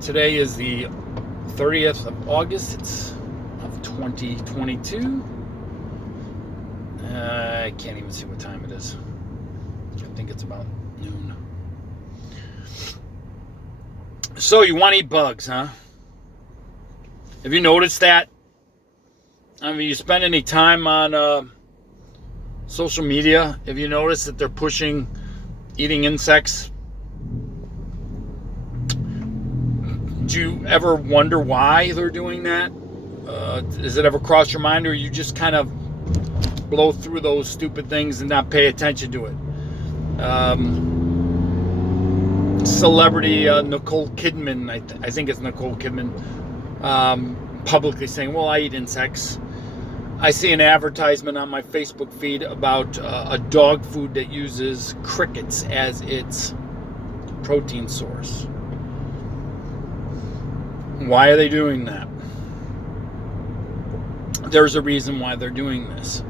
Today is the 30th of August of 2022. I can't even see what time it is. I think it's about noon. So you want to eat bugs, huh? Have you noticed that? I mean, you spend any time on social media? Have you noticed that they're pushing eating insects? Do you ever wonder why they're doing that? Does it ever cross your mind, or you just kind of blow through those stupid things and not pay attention to it? Celebrity Nicole Kidman, I think it's Nicole Kidman, publicly saying, well, I eat insects. I see an advertisement on my Facebook feed about a dog food that uses crickets as its protein source. Why are they doing that? There's a reason why they're doing this.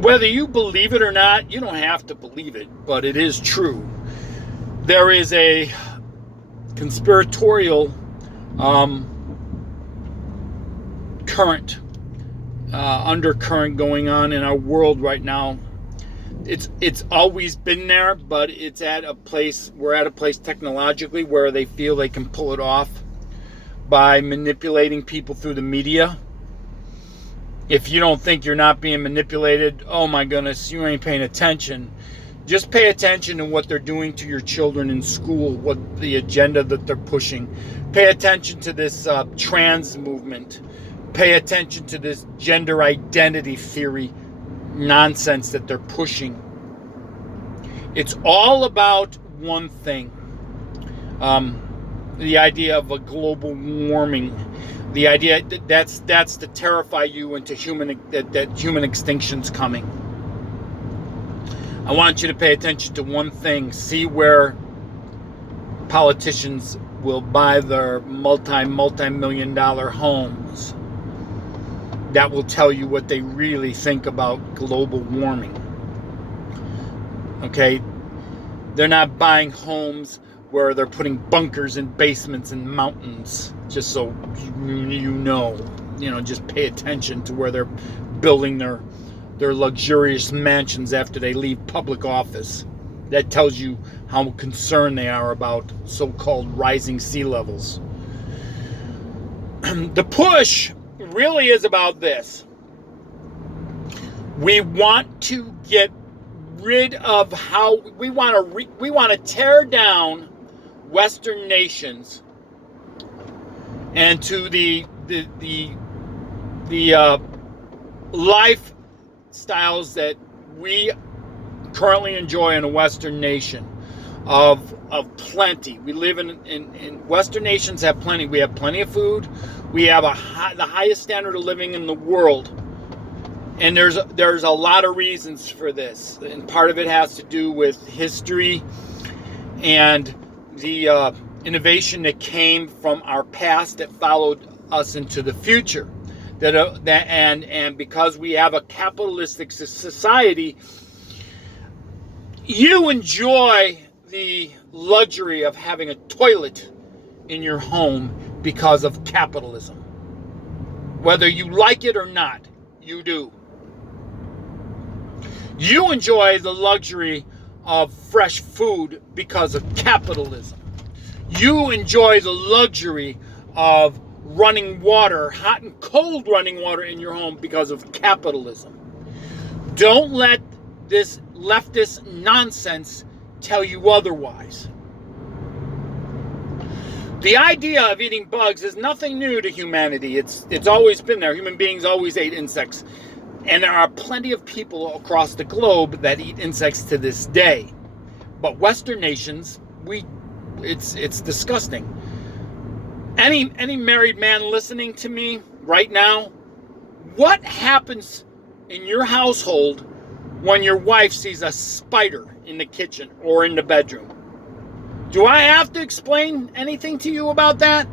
Whether you believe it or not, you don't have to believe it, but it is true. There is a conspiratorial current, undercurrent going on in our world right now. It's always been there, but we're at a place technologically where they feel they can pull it off by manipulating people through the media. If you don't think you're not being manipulated, oh my goodness, you ain't paying attention. Just pay attention to what they're doing to your children in school, what the agenda that they're pushing. Pay attention to this trans movement. Pay attention to this gender identity theory nonsense that they're pushing. It's all about one thing. The idea of a global warming. The idea that's to terrify you into that human extinction's coming. I want you to pay attention to one thing. See where politicians will buy their multi-million dollar homes. That will tell you what they really think about global warming. Okay? They're not buying homes where they're putting bunkers in basements and mountains, just so you know. Just pay attention to where they're building their luxurious mansions after they leave public office. That tells you how concerned they are about so-called rising sea levels. The push really is about this. We want to get rid of we want to tear down Western nations and to the lifestyles that we currently enjoy in a Western nation of plenty. We live in Western nations have plenty. We have plenty of food. We have the highest standard of living in the world. And there's a lot of reasons for this. And part of it has to do with history and the innovation that came from our past that followed us into the future. And because we have a capitalistic society, you enjoy the luxury of having a toilet in your home because of capitalism. Whether you like it or not, you do. You enjoy the luxury of fresh food because of capitalism. You enjoy the luxury of running water, hot and cold running water in your home because of capitalism. Don't let this leftist nonsense tell you otherwise. The idea of eating bugs is nothing new to humanity. It's always been there. Human beings always ate insects. And there are plenty of people across the globe that eat insects to this day. But Western nations, it's disgusting. Any married man listening to me right now, what happens in your household when your wife sees a spider in the kitchen or in the bedroom? Do I have to explain anything to you about that?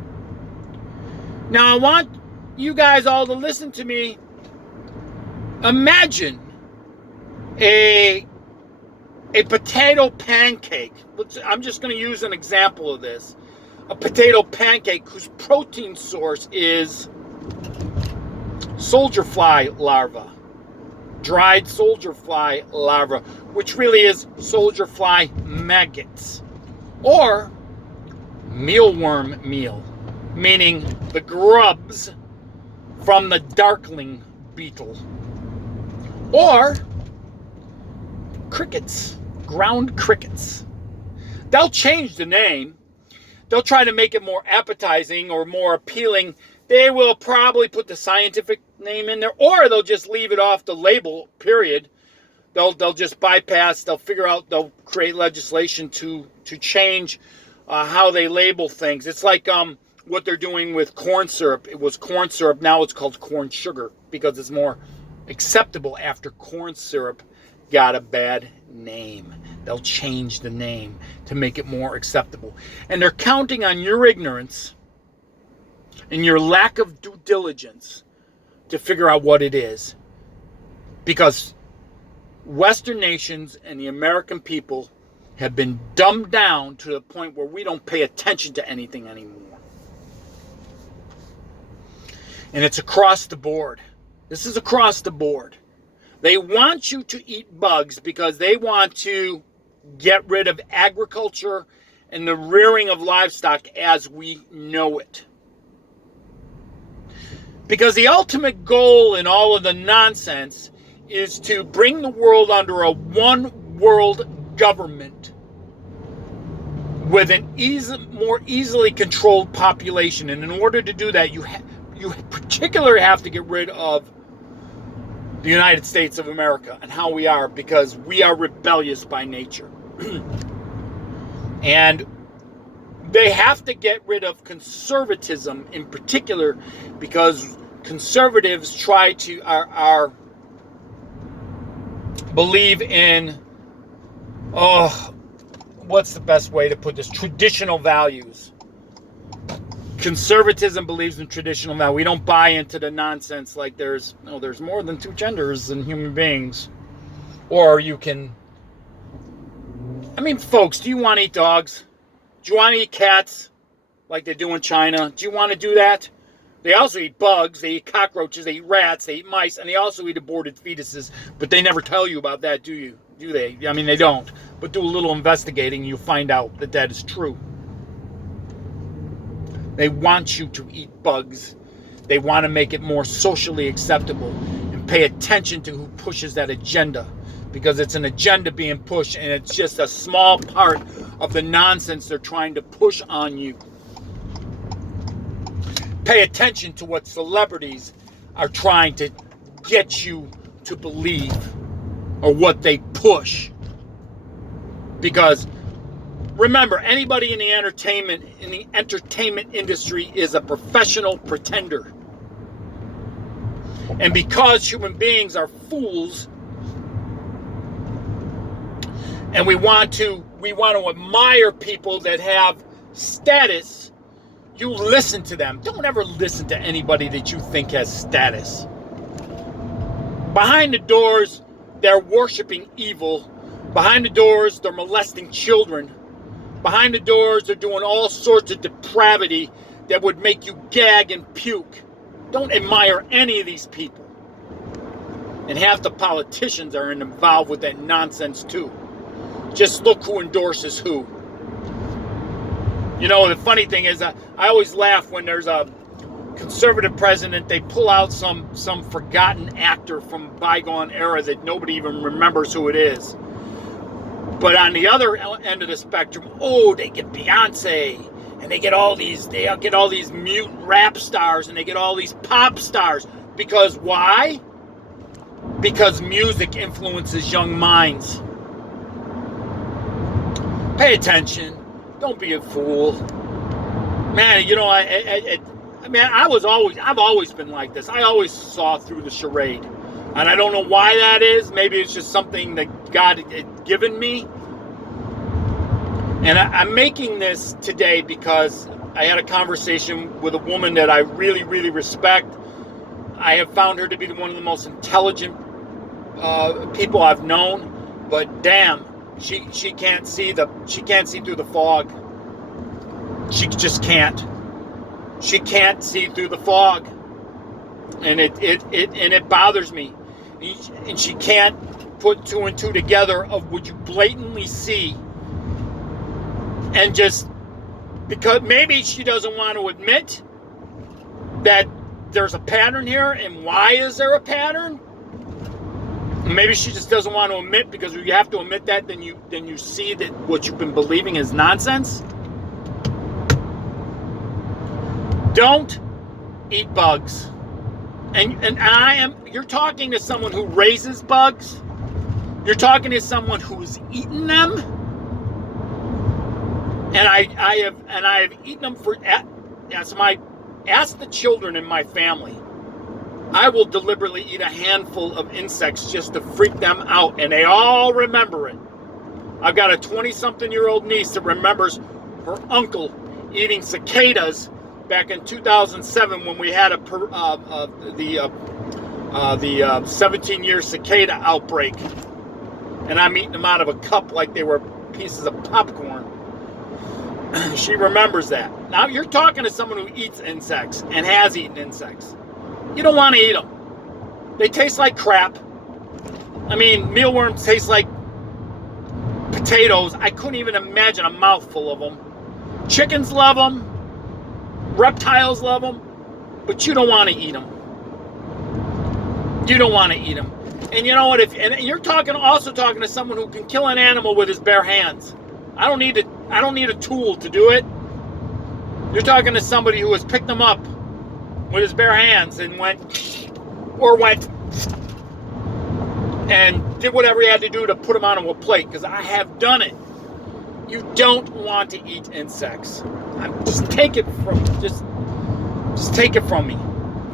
Now I want you guys all to listen to me. Imagine a A potato pancake, I'm just going to use an example of this. A potato pancake whose protein source is soldier fly larvae, dried soldier fly larvae, which really is soldier fly maggots, or mealworm meal, meaning the grubs from the darkling beetle, or crickets, ground crickets. They'll change the name. They'll try to make it more appetizing or more appealing. They will probably put the scientific name in there, or they'll just leave it off the label, period. They'll just bypass, they'll figure out, they'll create legislation to change how they label things. It's like what they're doing with corn syrup. It was corn syrup, now it's called corn sugar because it's more acceptable after corn syrup got a bad name. They'll change the name to make it more acceptable. And they're counting on your ignorance and your lack of due diligence to figure out what it is. Because Western nations and the American people have been dumbed down to the point where we don't pay attention to anything anymore. And it's across the board. This is across the board. They want you to eat bugs because they want to get rid of agriculture and the rearing of livestock as we know it. Because the ultimate goal in all of the nonsense is to bring the world under a one world government with an more easily controlled population. And in order to do that, you particularly have to get rid of the United States of America and how we are, because we are rebellious by nature. And they have to get rid of conservatism in particular, because conservatives try to are believe in, what's the best way to put this? Traditional values. Conservatism believes in traditional values. We don't buy into the nonsense like there's more than two genders in human beings. Or you can, folks, do you want to eat dogs? Do you want to eat cats like they do in China? Do you want to do that? They also eat bugs, they eat cockroaches, they eat rats, they eat mice, and they also eat aborted fetuses. But they never tell you about that, do you? Do they? They don't. But do a little investigating, you'll find out that that is true. They want you to eat bugs. They want to make it more socially acceptable, and pay attention to who pushes that agenda, because it's an agenda being pushed, and it's just a small part of the nonsense they're trying to push on you. Pay attention to what celebrities are trying to get you to believe, or what they push. Because remember, anybody in the entertainment industry is a professional pretender. And because human beings are fools, and we want to admire people that have status, you listen to them. Don't ever listen to anybody that you think has status. Behind the doors, they're worshiping evil. Behind the doors, they're molesting children. Behind the doors, they're doing all sorts of depravity that would make you gag and puke. Don't admire any of these people. And half the politicians are involved with that nonsense too. Just look who endorses who. The funny thing is, I always laugh when there's a conservative president, they pull out some forgotten actor from a bygone era that nobody even remembers who it is. But on the other end of the spectrum, they get Beyonce, and they get all these mutant rap stars, and they get all these pop stars. Because why? Because music influences young minds. Pay attention. Don't be a fool. Man, I've always been like this. I always saw through the charade. And I don't know why that is. Maybe it's just something that God had given me. And I'm making this today because I had a conversation with a woman that I really, really respect. I have found her to be one of the most intelligent people I've known. But damn, she can't see through the fog. She just can't. She can't see through the fog, and it bothers me. And she can't put two and two together of what you blatantly see, and just because maybe she doesn't want to admit that there's a pattern here, and why is there a pattern? Maybe she just doesn't want to admit, because if you have to admit that, then you see that what you've been believing is nonsense. Don't eat bugs. And you're talking to someone who raises bugs. You're talking to someone who's eaten them. And I have eaten them ask the children in my family. I will deliberately eat a handful of insects just to freak them out, and they all remember it. I've got a 20-something-year-old niece that remembers her uncle eating cicadas back in 2007 when we had the 17-year cicada outbreak, and I'm eating them out of a cup like they were pieces of popcorn. She remembers that. Now you're talking to someone who eats insects and has eaten insects. You don't want to eat them. They taste like crap. I mean, mealworms taste like potatoes. I couldn't even imagine a mouthful of them. Chickens love them. Reptiles love them. But you don't want to eat them. You don't want to eat them. And you know what? And you're also talking to someone who can kill an animal with his bare hands. I don't need a tool to do it. You're talking to somebody who has picked them up with his bare hands and went and did whatever he had to do to put them onto a plate, because I have done it. You don't want to eat insects. Just take it from me.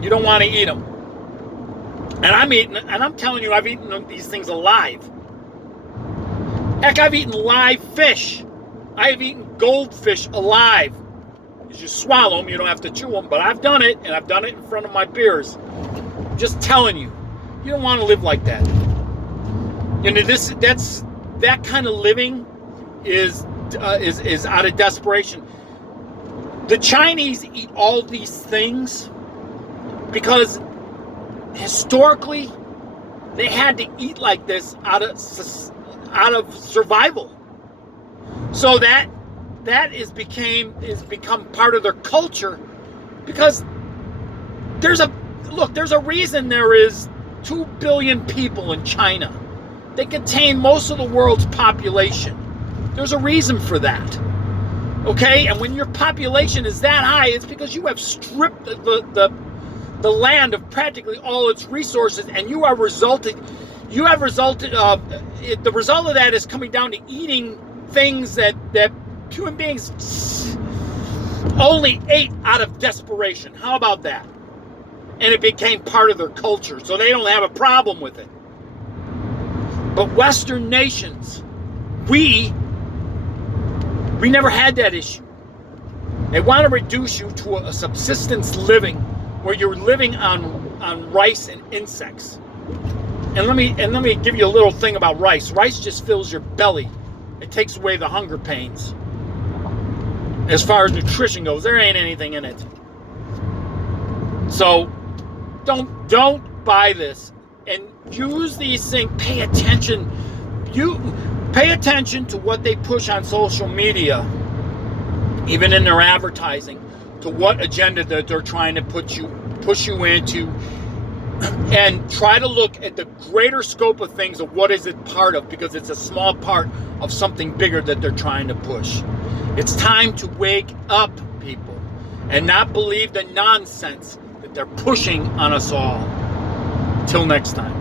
You don't want to eat them. And I'm telling you, I've eaten these things alive. Heck, I've eaten live fish. I have eaten goldfish alive. You just swallow them, you don't have to chew them, but I've done it, and I've done it in front of my peers. I'm just telling you, you don't want to live like that. You know, that kind of living is out of desperation. The Chinese eat all these things because historically they had to eat like this out of survival. So that has become part of their culture, because there's a reason there is 2 billion people in China. They contain most of the world's population. There's a reason for that. Okay? And when your population is that high, it's because you have stripped the land of practically all its resources, and the result of that is coming down to eating things that human beings only ate out of desperation. How about that? And it became part of their culture, so they don't have a problem with it. But Western nations, we never had that issue. They want to reduce you to a subsistence living where you're living on rice and insects. And let me give you a little thing about rice. Rice just fills your belly. It takes away the hunger pains. As far as nutrition goes, there ain't anything in it. So don't buy this, and use these things. Pay attention. You pay attention to what they push on social media, even in their advertising, to what agenda that they're trying to push you into, and try to look at the greater scope of things of what is it part of, because it's a small part of something bigger that they're trying to push. It's time to wake up, people, and not believe the nonsense that they're pushing on us all. Till next time.